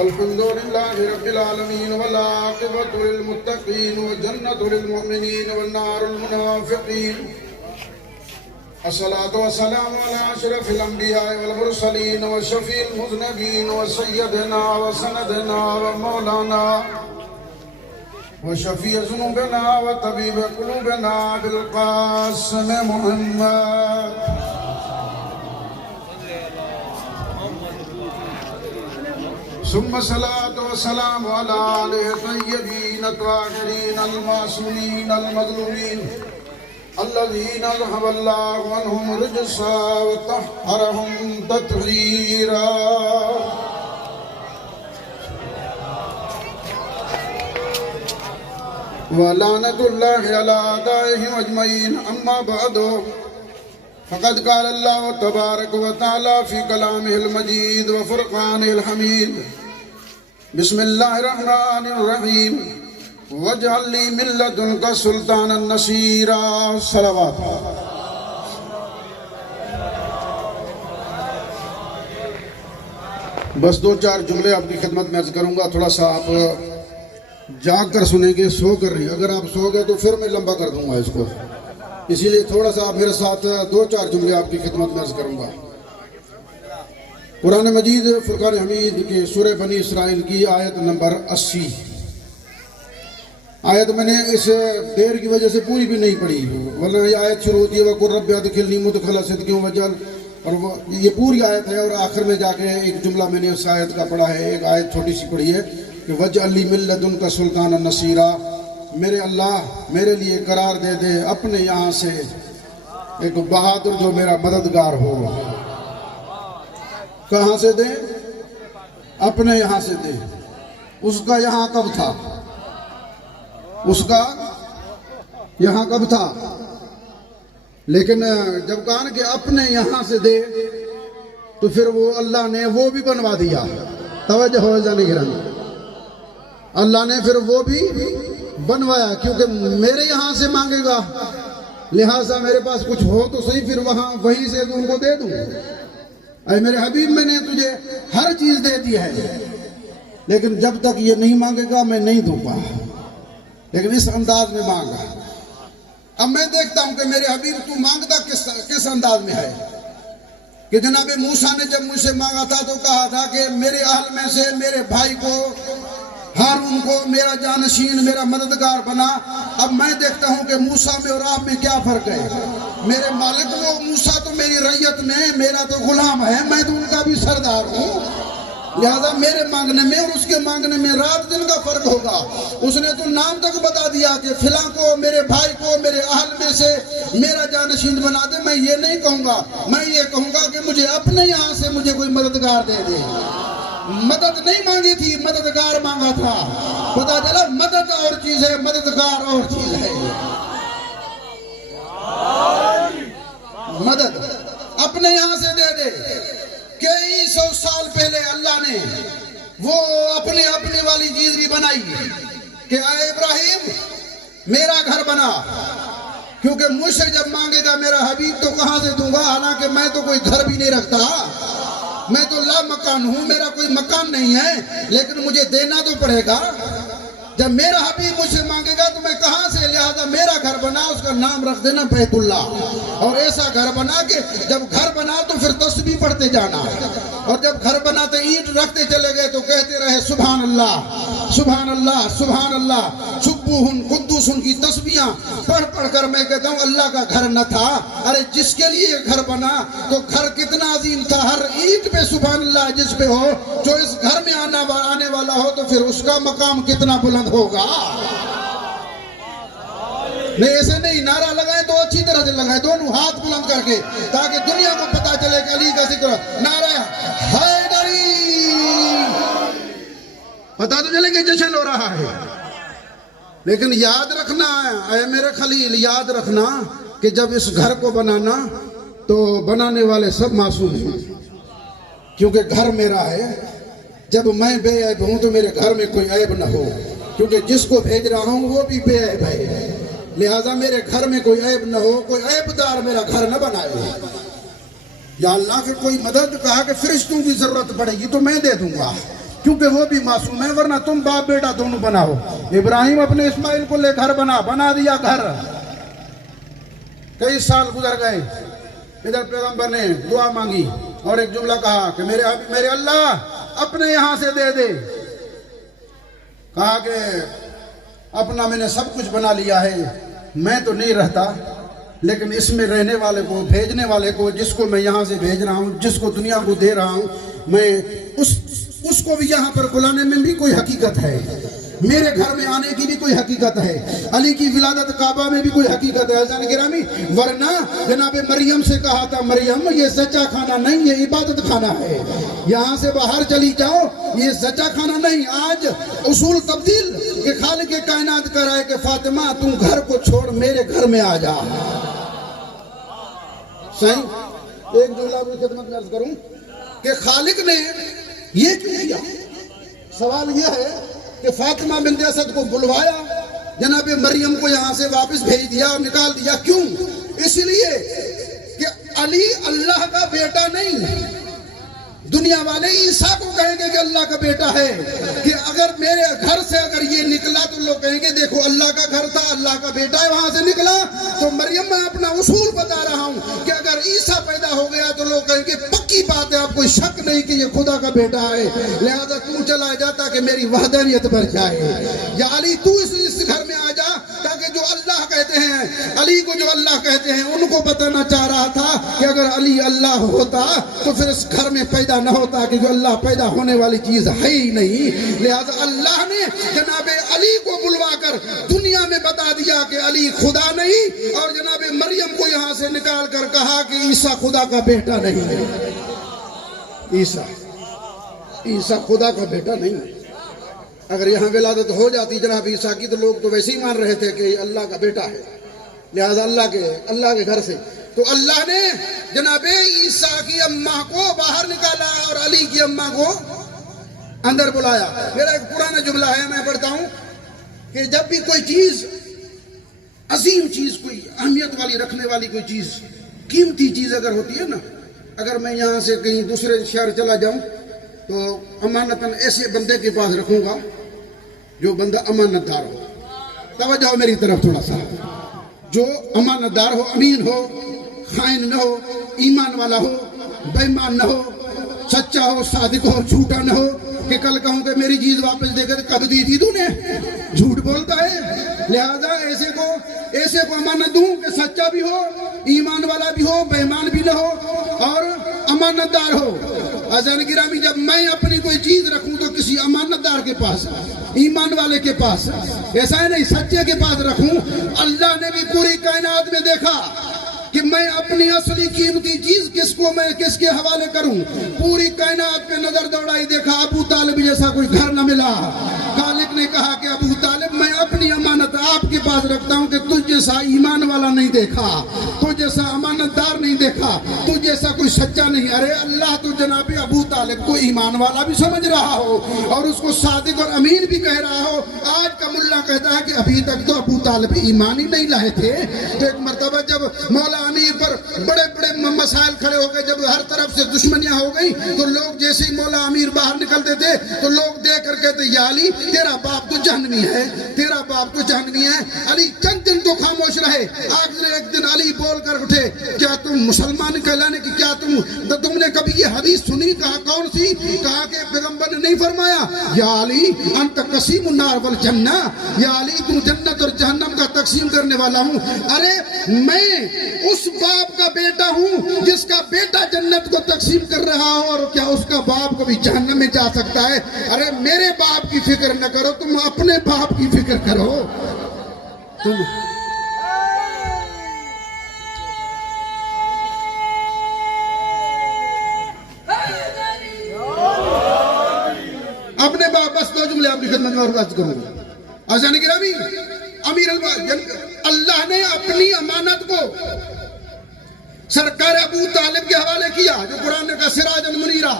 الحمد لله رب العالمين والعاقبة للمتقين والجنة للمؤمنين والنار المنافقين. الصلاة والسلام على أشرف الأنبياء والمرسلين وشفيع المذنبين وسيدنا وسندنا ومولانا وشفيع ذنوبنا وطبيب قلوبنا بالقاسم محمد. ثم صلاة والسلام على آله الطيبين الطاهرين المعصومين المظلومين الذين أذهب الله عنهم الرجس وطهرهم تطهيرا. ولعنة الله على أعدائهم أجمعين. أما بعد فقد قال الله تبارك وتعالى في كلامه المجيد وفرقانه الحميد: بسم الله الرحمن الرحيم واجعل لي من لدنك سلطانا نصيرا. صلوات. بس دو چار جملے آپ کی خدمت میں عرض کروں گا. تھوڑا سا آپ جاگ کر سنیں گے، سو کر نہیں. اگر آپ سو گئے تو پھر میں لمبا کر دوں گا اس کو، اسی لیے تھوڑا سا آپ میرے ساتھ دو چار جملے آپ کی خدمت میں عرض کروں گا. قرآن مجید فرقان حمید کے سورہ بنی اسرائیل کی آیت نمبر 80. آیت میں نے اس دیر کی وجہ سے پوری بھی نہیں پڑھی، ورنہ یہ آیت شروع ہوتی ہے وَقُلْ رَبِّ أَدْخِلْنِي مُدْخَلَ صِدْقٍ وَاجْعَلْ، اور یہ پوری آیت ہے. اور آخر میں جا کے ایک جملہ میں نے اس آیت کا پڑھا ہے. ایک آیت چھوٹی سی پڑھی ہے کہ وَاجْعَلْ لِي مِن لَّدُنْكَ سُلْطَانًا نَصِيرًا. میرے اللہ میرے لیے قرار دے دے اپنے یہاں سے ایک بہادر جو میرا مددگار ہو. کہاں سے دے؟ اپنے یہاں سے دے. اس کا یہاں کب تھا؟ اس کا یہاں کب تھا؟ لیکن جب کہا کہ اپنے یہاں سے دے تو پھر وہ اللہ نے وہ بھی بنوا دیا. توجہ ہو جانے گرانی، اللہ نے پھر وہ بھی بنوایا، کیونکہ میرے یہاں سے مانگے گا لہٰذا میرے پاس کچھ ہو تو صحیح، پھر وہیں سے ان کو دے دوں. اے میرے حبیب میں نے تجھے ہر چیز دے دی ہے، لیکن جب تک یہ نہیں مانگے گا میں نہیں دوں گا. لیکن اس انداز میں مانگا. اب میں دیکھتا ہوں کہ میرے حبیب تو مانگتا کس انداز میں ہے. کہ جناب موسیٰ نے جب مجھ سے مانگا تھا تو کہا تھا کہ میرے اہل میں سے میرے بھائی کو ہارون کو میرا جانشین میرا مددگار بنا. اب میں دیکھتا ہوں کہ موسیٰ میں اور آپ میں کیا فرق ہے. میرے مالک وہ موسیٰ تو میری رعیت میں میرا تو غلام ہے، میں تو ان کا بھی سردار ہوں. لہذا میرے مانگنے میں اور اس کے مانگنے میں رات دن کا فرق ہوگا. اس نے تو نام تک بتا دیا کہ فلاں کو میرے بھائی کو میرے اہل میں سے میرا جانشین بنا دے. میں یہ نہیں کہوں گا، میں یہ کہوں گا کہ مجھے اپنے یہاں سے مجھے کوئی مددگار دے دے. مدد نہیں مانگی تھی، مددگار مانگا تھا. پتا چلا مدد اور چیز ہے، مددگار اور چیز ہے. مدد اپنے یہاں سے دے دے. کئی سو سال پہلے اللہ نے وہ اپنی والی چیز بھی بنائی کہ اے ابراہیم میرا گھر بنا، کیونکہ مجھ سے جب مانگے گا میرا حبیب تو کہاں سے دوں گا. حالانکہ میں تو کوئی گھر بھی نہیں رکھتا، میں تو لا مکان ہوں، میرا کوئی مکان نہیں ہے، لیکن مجھے دینا تو پڑے گا. جب میرا حبیب مجھ سے مانگے گا تو میں کہاں سے. لہذا میرا گھر بنا، اس کا نام رکھ دینا بیت اللہ. اور ایسا گھر بنا کہ جب گھر بنا تو پھر تسبیح پڑھتے جانا، اور جب گھر بناتے اینٹ رکھتے چلے گئے تو کہتے رہے سبحان اللہ سبحان اللہ سبحان اللہ سبوہن قدوسن کی تسبیحاں پڑھ پڑھ کر میں کہتا ہوں اللہ کا گھر نہ تھا. ارے جس کے لیے گھر بنا تو گھر کتنا عظیم تھا. ہر اینٹ پہ سبحان اللہ جس پہ ہو، جو اس گھر میں آنے والا ہو تو پھر اس کا مقام کتنا بلند ہوگا. نہیں ایسے نہیں، نعرہ لگائیں تو اچھی طرح سے لگائیں، دونوں ہاتھ بلند کر کے، تاکہ دنیا کو پتا چلے کہ علی کا ذکر. نعرہ حیدری، پتا تو چلے کہ جشن ہو رہا ہے. لیکن یاد رکھنا اے میرے خلیل، یاد رکھنا کہ جب اس گھر کو بنانا تو بنانے والے سب معصوم ہیں، کیونکہ گھر میرا ہے. جب میں بے عیب ہوں تو میرے گھر میں کوئی عیب نہ ہو، کیونکہ جس کو بھیج رہا ہوں وہ بھی بے عیب ہے. لہٰذا میرے گھر میں کوئی عیب نہ ہو، کوئی عیب دار میرا گھر نہ بنائے. یا اللہ، پھر کوئی مدد کہا کہ فرشتوں کی ضرورت پڑے گی تو میں دے دوں گا. کیونکہ وہ بھی معصوم ہے، ورنہ تم باپ بیٹا دونوں بنا ہو۔ ابراہیم اپنے اسماعیل کو لے گھر بنا دیا گھر۔ کئی سال گزر گئے، ادھر پیغمبر نے دعا مانگی اور ایک جملہ کہا کہ میرے اللہ اپنے یہاں سے دے دے۔ کہا کہ اپنا میں نے سب کچھ بنا لیا ہے، میں تو نہیں رہتا، لیکن اس میں رہنے والے کو، بھیجنے والے کو، جس کو میں یہاں سے بھیج رہا ہوں، جس کو دنیا کو دے رہا ہوں، میں اس کو بھی یہاں پر بلانے میں بھی کوئی حقیقت ہے، میرے گھر میں آنے کی بھی کوئی حقیقت ہے، علی کی ولادت کعبہ میں بھی کوئی حقیقت ہے عزیزان گرامی۔ ورنہ جناب مریم سے کہا تھا مریم یہ سچا کھانا نہیں، یہ عبادت کھانا ہے، یہاں سے باہر چلی جاؤ، یہ سچا کھانا نہیں۔ آج اصول تبدیل کہ خالق کائنات کر رہا ہے کہ فاطمہ تم گھر کو چھوڑ میرے گھر میں آ جا۔ صحیح ایک جملہ اپنی خدمت میں عرض کروں کہ خالق نے یہ کیوں کیا؟ سوال یہ ہے کہ فاطمہ بنت اسد کو بلوایا، جناب مریم کو یہاں سے واپس بھیج دیا اور نکال دیا، کیوں؟ اس لیے کہ علی اللہ کا بیٹا نہیں۔ دنیا والے عیسیٰ کو کہیں گے کہ اللہ کا بیٹا ہے، کہ اگر میرے گھر سے اگر یہ نکلا تو لوگ کہیں گے دیکھو اللہ کا گھر تھا، اللہ کا بیٹا ہے، وہاں سے نکلا۔ تو مریم میں اپنا اصول بتا رہا ہوں کہ اگر عیسیٰ پیدا ہو گیا تو لوگ کہیں گے پکی بات ہے، آپ کوئی شک نہیں کہ یہ خدا کا بیٹا ہے، لہذا تو چلا جاتا کہ میری وحدانیت بڑھ جائے، یا علی تو اس گھر میں آ جا، تاکہ جو اللہ کہتے ہیں، علی کو جو اللہ کہتے ہیں ان کو بتانا چاہ رہا تھا کہ اگر علی اللہ ہوتا تو پھر اس گھر میں پیدا نہ ہوتا، کہ جو اللہ پیدا ہونے والی چیز ہے ہی نہیں۔ لہذا اللہ نے جناب علی کو بلوا کر دنیا میں بتا دیا کہ علی خدا نہیں، اور جناب مریم کو یہاں سے نکال کر کہا کہ عیسیٰ خدا کا بیٹا نہیں ہے، عیسیٰ خدا کا بیٹا نہیں ہے۔ اگر یہاں ولادت ہو جاتی جناب عیسیٰ کی تو لوگ تو ویسے ہی مان رہے تھے کہ اللہ کا بیٹا ہے، لہذا اللہ کے گھر سے تو اللہ نے جناب عیسیٰ کی اماں کو باہر نکالا اور علی کی اماں کو اندر بلایا۔ میرا ایک پرانا جملہ ہے، میں پڑھتا ہوں کہ جب بھی کوئی چیز عظیم چیز، کوئی اہمیت والی رکھنے والی کوئی چیز، قیمتی چیز اگر ہوتی ہے نا، اگر میں یہاں سے کہیں دوسرے شہر چلا جاؤں تو امانتاً ایسے بندے کے پاس رکھوں گا جو بندہ امانت دار ہو۔ توجہ ہو میری طرف تھوڑا سا، جو امانت دار ہو، امین ہو، خائن نہ ہو، ایمان والا ہو، بے ایمان نہ ہو، سچا ہو، صادق ہو، جھوٹا نہ ہو کہ کل کہوں کہ میری چیز واپس دے کر کب دی تھی تو نے، جھوٹ بولتا ہے۔ لہذا ایسے کو امانت دوں کہ سچا بھی ہو، ایمان والا بھی ہو، بے ایمان بھی نہ ہو اور امانت دار ہو۔ عزیزان گرامی جب میں اپنی کوئی چیز رکھوں تو کسی امانت دار کے پاس، ایمان والے کے پاس، ایسا ہے نہیں سچے کے پاس رکھوں۔ اللہ نے بھی پوری کائنات میں دیکھا کہ میں اپنی اصلی قیمتی چیز کس کے حوالے کروں، پوری کائنات پہ نظر دوڑائی، دیکھا ابو طالب جیسا کوئی گھر نہ ملا۔ خالق نے کہا کہ ابو طالب میں اپنی امانت آپ کے پاس رکھتا ہوں کہ تجھ جیسا ایمان والا نہیں دیکھا، تجھ جیسا امانت دار نہیں دیکھا، تجھ جیسا کوئی سچا نہیں۔ ارے اللہ تو جناب ابو طالب کو ایمان والا بھی سمجھ رہا ہو اور اس کو صادق اور امین بھی کہہ رہا ہو۔ آج کا ملا کہتا ہے کہ ابھی تک تو ابو طالب ایمان ہی نہیں لائے تھے۔ تو ایک مرتبہ جب مولا امیر پر بڑے بڑے مسائل کھڑے ہو گئے، جب ہر طرف سے دشمنیاں ہو گئی تو لوگ جیسے ہی مولا امیر باہر نکلتے تھے تو لوگ دیکھ کر کہتے یا علی تیرا باپ تو جہنمی ہے، تیرا باپ تو جہنمی ہے۔ علی چند دن تو خاموش رہے، آخر ایک دن علی بول کر اٹھے، کیا تم مسلمان کہلانے کی، کیا تم نے کبھی یہ حدیث سنی؟ کہا کون سی؟ کہا کہ پیغمبر نے نہیں فرمایا یا علی انت قسیم النار والجنہ، یا علی تم جنت اور جہنم کا تقسیم کرنے والا ہوں۔ ارے میں اس باپ کا بیٹا ہوں جس کا بیٹا جنت کو تقسیم کر رہا ہو، اور کیا اس کا باپ کو بھی جہنم میں جا سکتا ہے؟ ارے میرے باپ کی فکر نہ کرو، تم اپنے باپ کی فکر کرو۔ اپنے باپ، بس دو جملے آپ کی خدمت میں اور بات کروں گا۔ عزیزان گرامی امیر اللہ نے اپنی امانت کو سرکار ابو طالب کے حوالے کیا، جو قرآن کا سراج المنیرہ،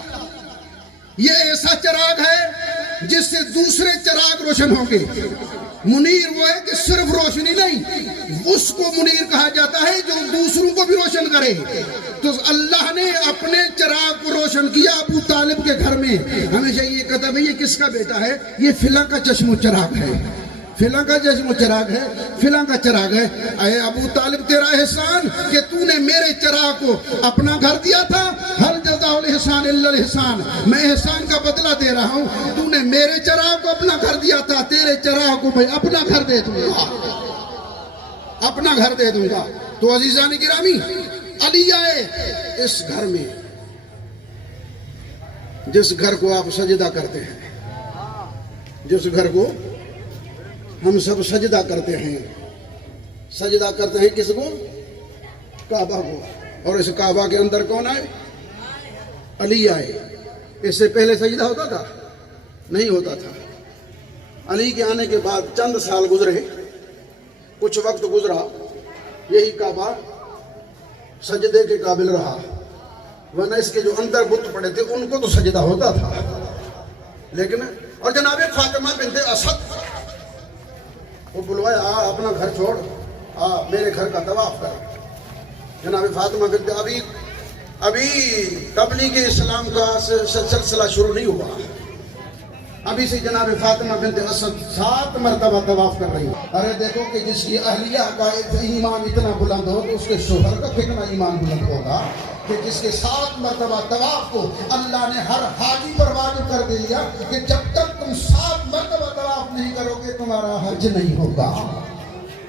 یہ ایسا چراغ ہے جس سے دوسرے چراغ روشن ہوں گے۔ منیر وہ ہے کہ صرف روشنی نہیں، اس کو منیر کہا جاتا ہے جو دوسروں کو بھی روشن کرے۔ تو اللہ نے اپنے چراغ کو روشن کیا ابو طالب کے گھر میں۔ ہمیشہ یہ کہتا بھئی یہ کس کا بیٹا ہے؟ یہ فلاں کا چشم و چراغ ہے، فلاں کا چشم و چراغ ہے، فلاں کا چراغ ہے۔ اے ابو طالب تیرا احسان کہ تو نے میرے چراغ کو اپنا گھر دیا تھا، ہل جزاء الاحسان الا الاحسان، میں احسان کا بدلہ دے رہا ہوں۔ تو نے میرے چراغ کو اپنا گھر دیا تھا، تیرے چراغ کو میں اپنا گھر دے دوں گا، اپنا گھر دے دوں گا۔ تو عزیزان گرامی، علی آئے اس گھر میں جس گھر کو آپ سجدہ کرتے ہیں، جس گھر کو ہم سب سجدہ کرتے ہیں۔ سجدہ کرتے ہیں کس کو؟ کعبہ کو۔ اور اس کعبہ کے اندر کون آئے؟ علی آئے۔ اس سے پہلے سجدہ ہوتا تھا؟ نہیں ہوتا تھا۔ علی کے آنے کے بعد چند سال گزرے، کچھ وقت گزرا، یہی کعبہ سجدے کے قابل رہا، ورنہ اس کے جو اندر بت پڑے تھے ان کو تو سجدہ ہوتا تھا۔ لیکن اور جناب فاطمہ بنت اسد وہ بلوایا، اپنا گھر چھوڑ، میرے گھر کا طواف کر۔ جناب فاطمہ بنت ابھی تبلیغ اسلام کا سلسلہ شروع نہیں ہوا، ابھی سے جناب فاطمہ بنت اسد 7 مرتبہ طواف کر رہی ہے۔ ارے دیکھو کہ جس کی اہلیہ کا ایمان اتنا بلند ہو تو اس کے شوہر کا کتنا ایمان بلند ہوگا کہ جس کے 7 مرتبہ طواف کو اللہ نے ہر حاجی پر واجب کر دیا کہ جب تک تم 7 مرتبہ طواف نہیں کرو گے تمہارا حج نہیں ہوگا،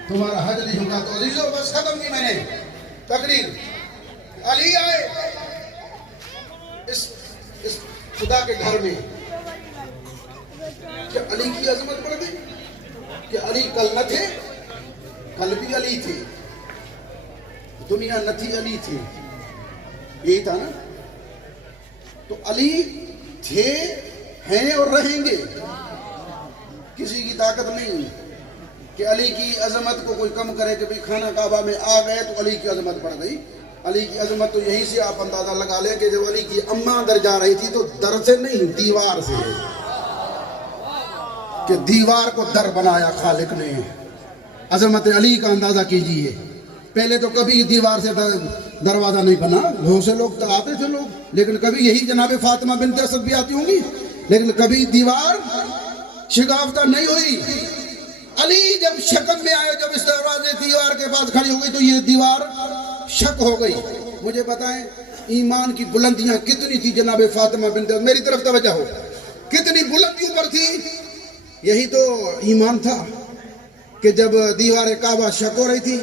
تمہارا حج نہیں ہوگا۔ تو عزیزو بس ختم کی میں نے تقریر۔ علی آئے اس خدا کے گھر میں، کہ علی کی عظمت بڑھ گئی کہ علی کل نہ تھے، کل بھی علی تھے، دنیا نہ تھی علی تھے، یہی تھا نا۔ تو علی تھے، ہیں اور رہیں گے، کسی کی طاقت نہیں کہ علی کی عظمت کو کوئی کم کرے کہ خانہ کعبہ میں آ گئے تو علی کی عظمت بڑھ گئی۔ علی کی عظمت تو یہیں سے آپ اندازہ لگا لیں کہ جب علی کی اماں در جا رہی تھی تو در سے نہیں دیوار سے، کہ دیوار کو در بنایا خالق نے۔ عظمت علی کا اندازہ کیجئے، پہلے تو کبھی دیوار سے دروازہ نہیں بنا، بہت سے لوگ آتے تھے لوگ، لیکن کبھی یہی جناب فاطمہ بنت اسد بھی آتی ہوں گی، لیکن کبھی دیوار شگافتہ نہیں ہوئی۔ علی جب شکم میں آئے، جب اس دروازے دیوار کے پاس کھڑی ہو گئی تو یہ دیوار شک ہو گئی۔ مجھے بتائیں ایمان کی بلندیاں کتنی تھی جناب فاطمہ بنت اسد، میری طرف توجہ ہو، کتنی بلندیوں پر تھی۔ یہی تو ایمان تھا کہ جب دیوار کعبہ شک ہو رہی تھی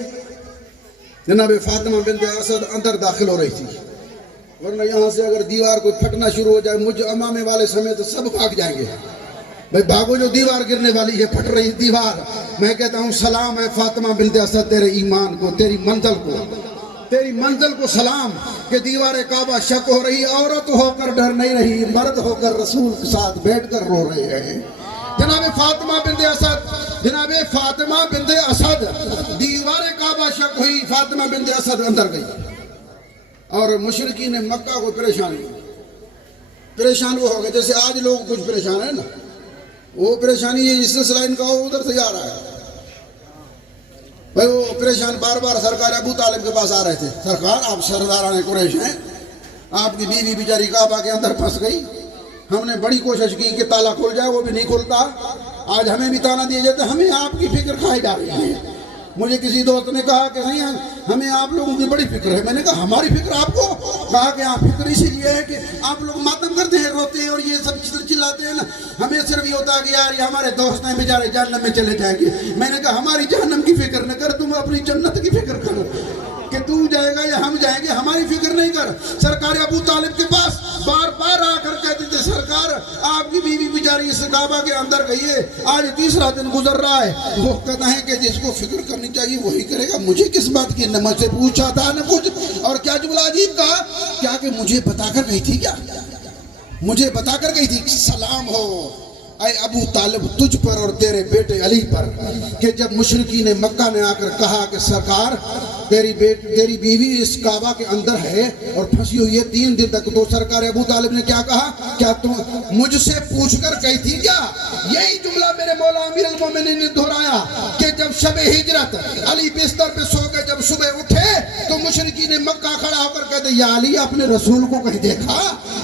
جناب فاطمہ بنت اسد اندر داخل ہو رہی تھی، ورنہ یہاں سے اگر دیوار کو پھٹنا شروع ہو جائے مجھ امامے والے سمیت سب بھاگ جائیں گے۔ بھئی بھاگو، جو دیوار گرنے والی ہے، پھٹ رہی دیوار۔ میں کہتا ہوں سلام ہے فاطمہ بنت اسد تیرے ایمان کو، تیری منزل کو سلام کہ دیوار کعبہ شک ہو رہی، عورت ہو کر ڈر نہیں رہی، مرد ہو کر رسول کے ساتھ بیٹھ کر رو رہے ہیں۔ جناب فاطمہ بنت اسد دیوار کعبہ شک ہوئی، فاطمہ بنت اسد اندر گئی، اور مشرکین مکہ کو پریشان وہ ہو گئے جیسے آج لوگ کچھ پریشان ہیں نا، وہ پریشانی ہے، اس سلسلہ ان کا ادھر سے جا رہا ہے۔ بھائی وہ پریشان بار بار سرکار ابو طالب کے پاس آ رہے تھے، سرکار آپ سرداران قریش ہیں، آپ کی بیوی بیچاری کعبہ کے اندر پھنس گئی، ہم نے بڑی کوشش کی کہ تالا کھل جائے، وہ بھی نہیں کھلتا، آج ہمیں بھی تانا دیا جاتا ہے، ہمیں آپ کی فکر کھائی جا رہی ہے۔ مجھے کسی دوست نے کہا کہ نہیں ہمیں آپ لوگوں کی بڑی فکر ہے، میں نے کہا ہماری فکر آپ کو؟ کہا کہ آپ فکر اسی لیے ہے کہ آپ لوگ ماتم کرتے ہیں، روتے ہیں اور یہ سب چلاتے ہیں نا، ہمیں صرف یہ ہوتا ہے کہ یار یہ ہمارے دوست ہیں بیچارے جہنم میں چلے جائیں گے۔ میں نے کہا ہماری جہنم کی فکر نہ کر، تم اپنی جنت کی فکر کرو کہ تو جائے گا یا ہم جائیں گے، ہماری فکر نہیں کر۔ سرکار ابو طالب کے پاس بار بار آ کر کہتے تھے سرکار آپ کی بیوی بیچاری اس کعبہ کے اندر گئی ہے، آج تیسرا دن گزر رہا ہے، وہ کہتا ہے کہ جس کو فکر کرنی چاہیے وہی کرے گا، مجھے کس بات کی؟ نہ مجھ سے پوچھا تھا نہ کچھ، اور کیا جملہ عجیب کہا، کیا کہ مجھے بتا کر گئی تھی، کیا مجھے بتا کر گئی تھی سلام ہو اے ابو طالب تجھ پر اور تیرے بیٹے علی پر، کہ جب مشرکین مکہ نے آ کر کہا کہ سرکار تیری بیوی اس کعبہ کے اندر ہے اور پھنسی ہوئی ہے 3 دن تک، تو سرکار ابو طالب نے کیا کہا، کیا تم مجھ سے پوچھ کر گئی تھی کیا؟ یہی جملہ میرے مولا امیر المومنین نے دہرایا کہ جب شب ہجرت علی بستر پہ سو گئے، جب صبح اٹھے تو مشرکین مکہ کھڑا ہو کر کہتے یا علی اپنے رسول کو کہیں دیکھا؟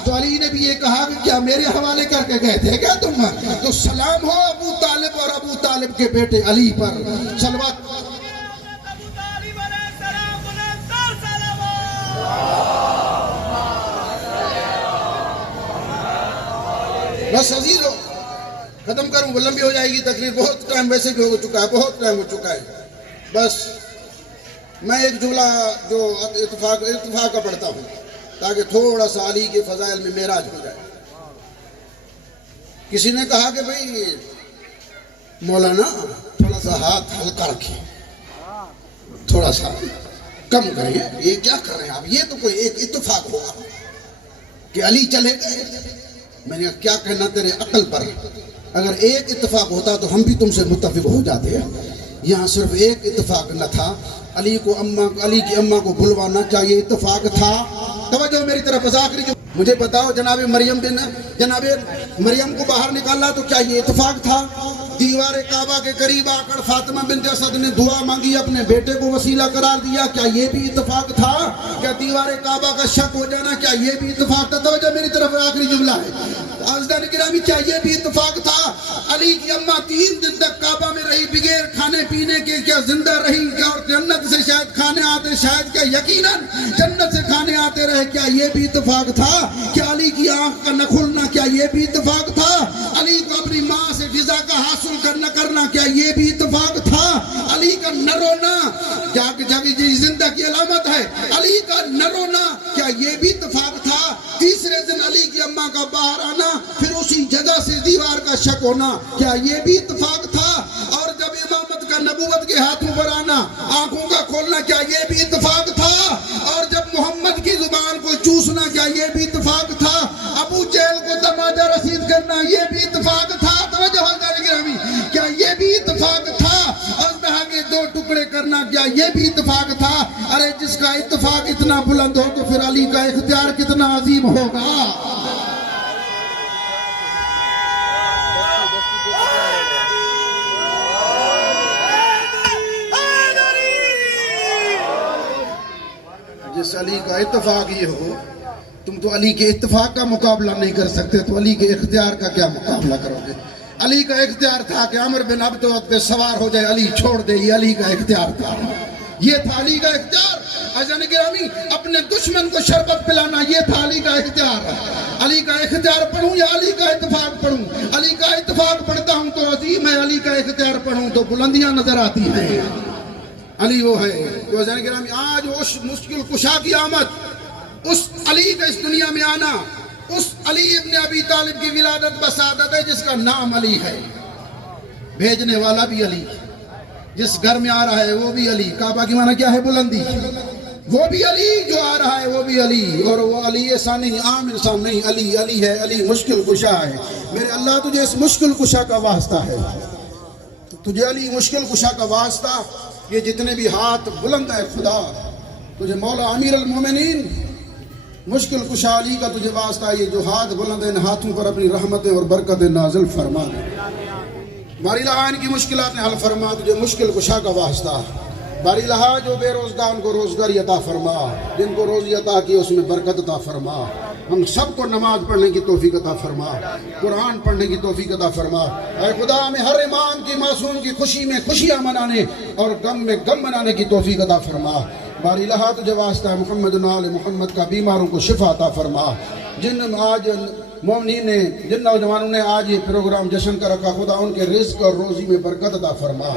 تو علی نے بھی یہ کہا کہ کیا میرے حوالے کر کے گئے تھے کیا تم؟ تو سلام ہو ابو طالب اور ابو طالب کے بیٹے علی پر، صلوات۔ بس عزیزو ختم کروں، وہ لمبی ہو جائے گی تقریر، بہت ٹائم ویسے بھی ہو چکا ہے، بہت ٹائم ہو چکا ہے۔ بس میں ایک جملہ جو اتفاق کا پڑھتا ہوں تاکہ تھوڑا سا علی کے فضائل میں معراج ہو جائے۔ کسی نے کہا کہ بھئی مولانا تھوڑا سا ہاتھ ہلکا رکھیں، تھوڑا سا کم کریں، یہ کیا کر رہے ہیں آپ؟ یہ تو کوئی ایک اتفاق ہوا کہ علی چلے گئے۔ میں نے کہا کیا کہنا تیرے عقل پر، اگر ایک اتفاق ہوتا تو ہم بھی تم سے متفق ہو جاتے ہیں۔ یہاں صرف ایک اتفاق نہ تھا، علی کی اماں کو بلوانا چاہیے اتفاق تھا۔ توجہ میری طرف، آخری جو مجھے بتاؤ، جناب مریم کو باہر نکالا تو کیا یہ اتفاق تھا؟ دیوار کعبہ کے قریب آ کر فاطمہ بنت اسد نے دعا مانگی، اپنے بیٹے کو وسیلہ قرار دیا، کیا یہ بھی اتفاق تھا؟ کیا دیوار کعبہ کا شک ہو جانا کیا یہ بھی اتفاق تھا؟ توجہ میری طرف، آخری جملہ ہے عزیزان گرامی، کیا یہ بھی اتفاق تھا؟ علی کی اماں 3 دن تک کعبہ میں رہی بغیر کھانے پینے کے، کیا زندہ رہی؟ اور جنت سے شاید کھانے آتے، شاید کیا یقیناً جنت سے کھانے آتے رہے، کیا یہ بھی اتفاق تھا؟ کیا علی کی آنکھ کا نہ کھلنا کیا یہ بھی اتفاق تھا؟ علی کو اپنی ماں سے غذا کا حاصل کرنا کیا یہ بھی اتفاق تھا؟ علی کا نہ رونا زندہ کی علامت ہے، علی کا نہ رونا کیا یہ بھی اتفاق تھا؟ تیسرے دن علی کی اماں کا باہر آنا، پھر اسی جگہ سے دیوار کا شک ہونا، کیا یہ بھی اتفاق تھا؟ اور جب امامت کا نبوت کے ہاتھوں پر آنا، آنکھوں کا کھولنا، کیا یہ بھی اتفاق تھا؟ اور جب محمد کی زبان کو چوسنا، کیا یہ بھی اتفاق تھا؟ ابو جہل کو تماچا رسید کرنا، یہ بھی اتفاق تھا؟ توجہ گرامی، کیا یہ بھی اتفاق تھا؟ اژدہا کے 2 ٹکڑے کرنا، کیا یہ بھی اتفاق تھا؟ ارے جس کا اتفاق اتنا بلند ہو تو پھر علی کا اختیار کتنا عظیم ہوگا۔ جس علی کا اتفاق یہ ہو، تم تو علی کے اتفاق کا مقابلہ نہیں کر سکتے، تو علی کے اختیار کا کیا مقابلہ کرو گے؟ علی کا اختیار تھا کہ عمر بن عبد پہ سوار ہو جائے، علی چھوڑ دے، یہ علی کا اختیار تھا، یہ تھا علی کا اختیار۔ عزیزان گرامی، اپنے دشمن کو شربت پلانا، یہ تھا علی کا اختیار۔ علی کا اختیار پڑھوں یا علی کا اتفاق پڑھوں؟ علی کا اتفاق پڑھتا ہوں تو عظیم ہے، علی کا اختیار پڑھوں تو بلندیاں نظر آتی ہیں۔ علی وہ ہے تو عزیزان گرامی، آج اس مشکل کشا کی آمد، اس علی کا اس دنیا میں آنا، اس علی ابن ابی طالب کی ولادت بسعادت ہے جس کا نام علی ہے، بھیجنے والا بھی علی، جس گھر میں آ رہا ہے وہ بھی علی، کعبہ کی معنی کیا ہے؟ بلندی، وہ بھی علی، جو آ رہا ہے وہ بھی علی، اور وہ علی ایسا نہیں عام انسان نہیں، علی علی ہے، علی مشکل کشا ہے۔ میرے اللہ تجھے اس مشکل کشا کا واسطہ ہے، تجھے علی مشکل کشا کا واسطہ، یہ جتنے بھی ہاتھ بلند ہے خدا تجھے مولا امیر المومنین مشکل کشا علی کا تجھے واسطہ، یہ جو ہاتھ بلند ہیں ان ہاتھوں پر اپنی رحمتیں اور برکتیں نازل فرما دے، باری الہا ان کی مشکلات حل فرما، تجھے مشکل کشا کا واسطہ، باری الہا جو بے روزگار ان کو روزگاری عطا فرما، جن کو روزی عطا کی اس میں برکت عطا فرما، ہم سب کو نماز پڑھنے کی توفیق عطا فرما، قرآن پڑھنے کی توفیق عطا فرما، اے خدا ہمیں ہر امام کی معصوم کی خوشی میں خوشیاں منانے اور غم میں غم منانے کی توفیق عطا فرما، باری الہا تجھے واسطہ محمد آل محمد کا بیماروں کو شفا عطا فرما، جن آج مومنین نے، جن نوجوانوں نے آج یہ پروگرام جشن کا رکھا، خدا ان کے رزق اور روزی میں برکت عطا فرما،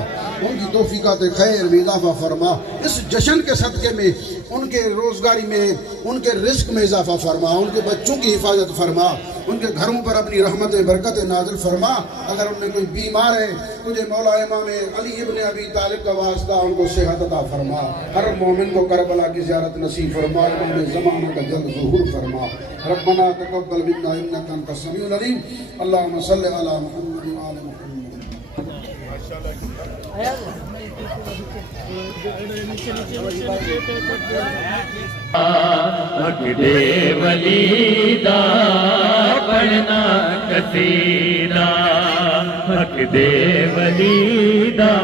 ان کی توفیقات خیر میں اضافہ فرما، اس جشن کے صدقے میں ان کے روزگاری میں، ان کے رزق میں اضافہ فرما، ان کے بچوں کی حفاظت فرما، ان کے گھروں پر اپنی رحمتیں برکتیں نازل فرما، اگر ان میں کوئی بیمار ہے تجھے مولا امام علی ابن ابی طالب کا واسطہ ان کو صحت عطا فرما، ہر مومن کو کربلا کی زیارت نصیب فرما، امام زمانہ کا جلد ظہور فرما، ربنا تقبل منا انك انت السميع العليم، اللهم صل على محمد وعلى محمد۔ حق دے ولی دا پڑھنا قصیدہ، حق دے ولی دا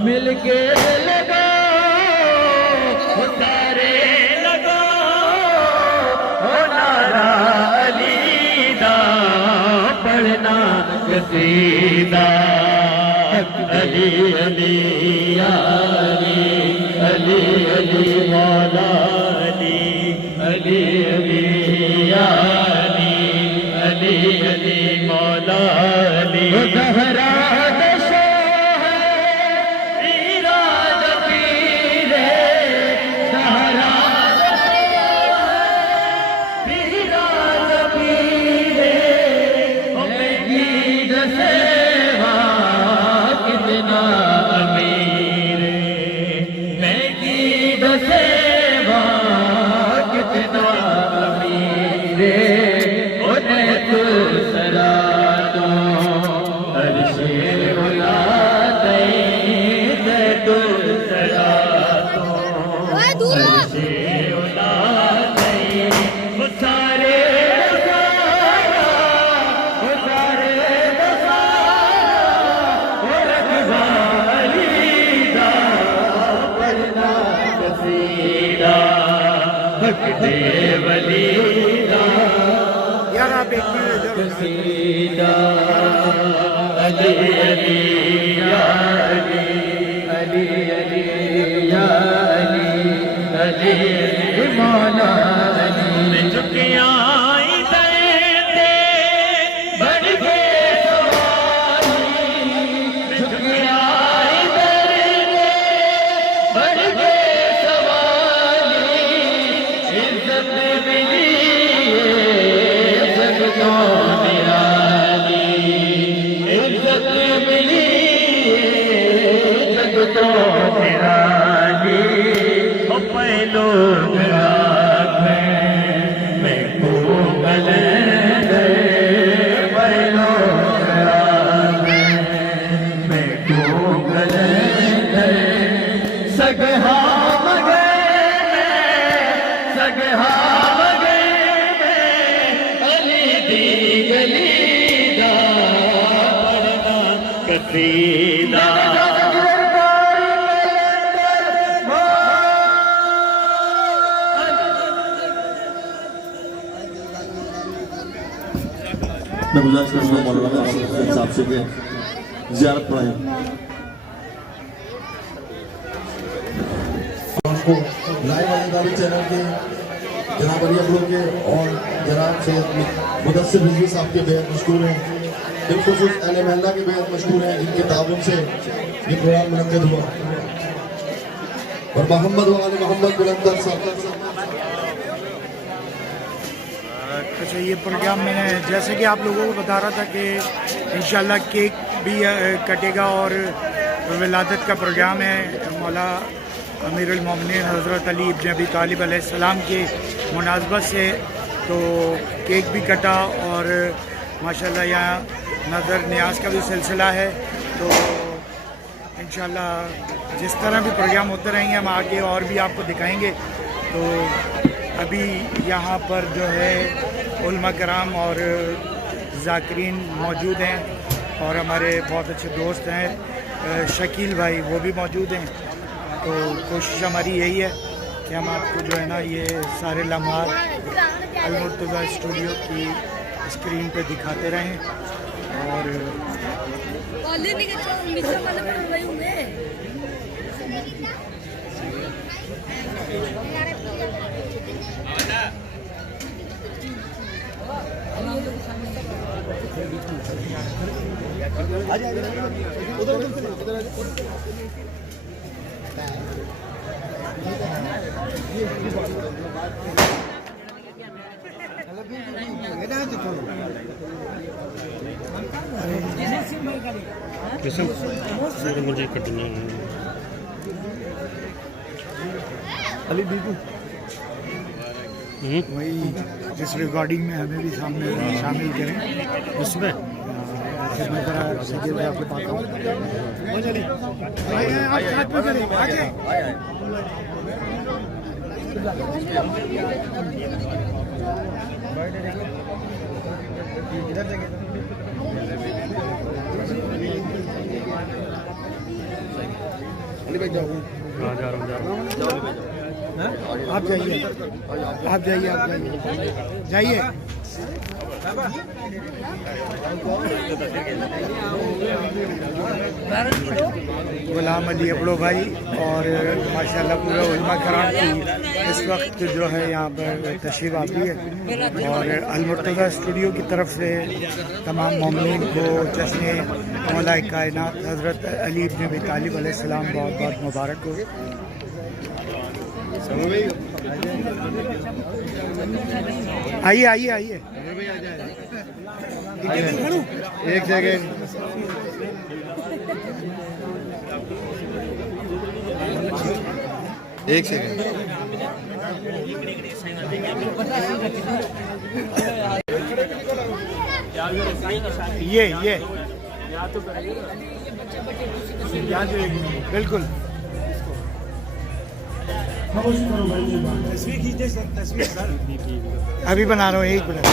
مل کے لگا قصیدہ علی علی یا علی علی علی مولا علی علی علی یا علی علی علی مولا علی زہرا قصیدہ علی علی یا علی علی علی یا علی علی علی مولا علی میں چکیاں میں گزارش کروں گا مولانا صاحب سے کہ زیارت پڑھائیں. لائیو علیداری چینل کے جناب علی اکرم کے اور جناب سید مدثر رضوی صاحب کے بہت مشکور ہیں. بالخصوص اہل محلہ کے بہت مشکور ہیں جن کے تعاون سے یہ پروگرام منعقد ہوا. اور محمد و آل محمد بلندر صاحب. اچھا یہ پروگرام میں نے جیسے کہ آپ لوگوں کو بتا رہا تھا کہ انشاءاللہ کیک بھی کٹے گا اور ولادت کا پروگرام ہے مولا امیر المومنین حضرت علی ابن ابی طالب علیہ السلام کی مناسبت سے. تو کیک بھی کٹا اور ماشاءاللہ یہاں نظر نیاز کا بھی سلسلہ ہے. تو انشاءاللہ جس طرح بھی پروگرام ہوتے رہیں گے ہم آگے اور بھی آپ کو دکھائیں گے. تو ابھی یہاں پر جو ہے علماء کرام اور ذاکرین موجود ہیں اور ہمارے بہت اچھے دوست ہیں شکیل بھائی وہ بھی موجود ہیں. تو کوشش ہماری یہی ہے کہ ہم آپ کو جو ہے نا یہ سارے لمحات المرتضیٰ اسٹوڈیو کی اسکرین پہ دکھاتے رہیں. اور مجھے کٹنا ہے علی بیبو وہی جس ریکارڈنگ میں ہمیں بھی سامنے شامل کریں اس میں میں ذرا سجید بھائی آپ کو پاتا ہوں. آپ ساتھ میں کریں آگے. آپ جائیے جائیے غلام علی ابڑو بھائی اور ماشاءاللہ پورا علماء کرام کی اس وقت جو ہے یہاں پر تشریف آتی ہے، اور المرتضیٰ اسٹوڈیو کی طرف سے تمام مومنین کو جشن مولا کائنات حضرت علی ابن ابی طالب علیہ السلام بہت بہت مبارک ہو۔ آئیے آئیے آئیے، ایک سیکنڈ، ایک سیکنڈ، یہ بالکل ابھی بنا رہا ہوں، ایک منٹ۔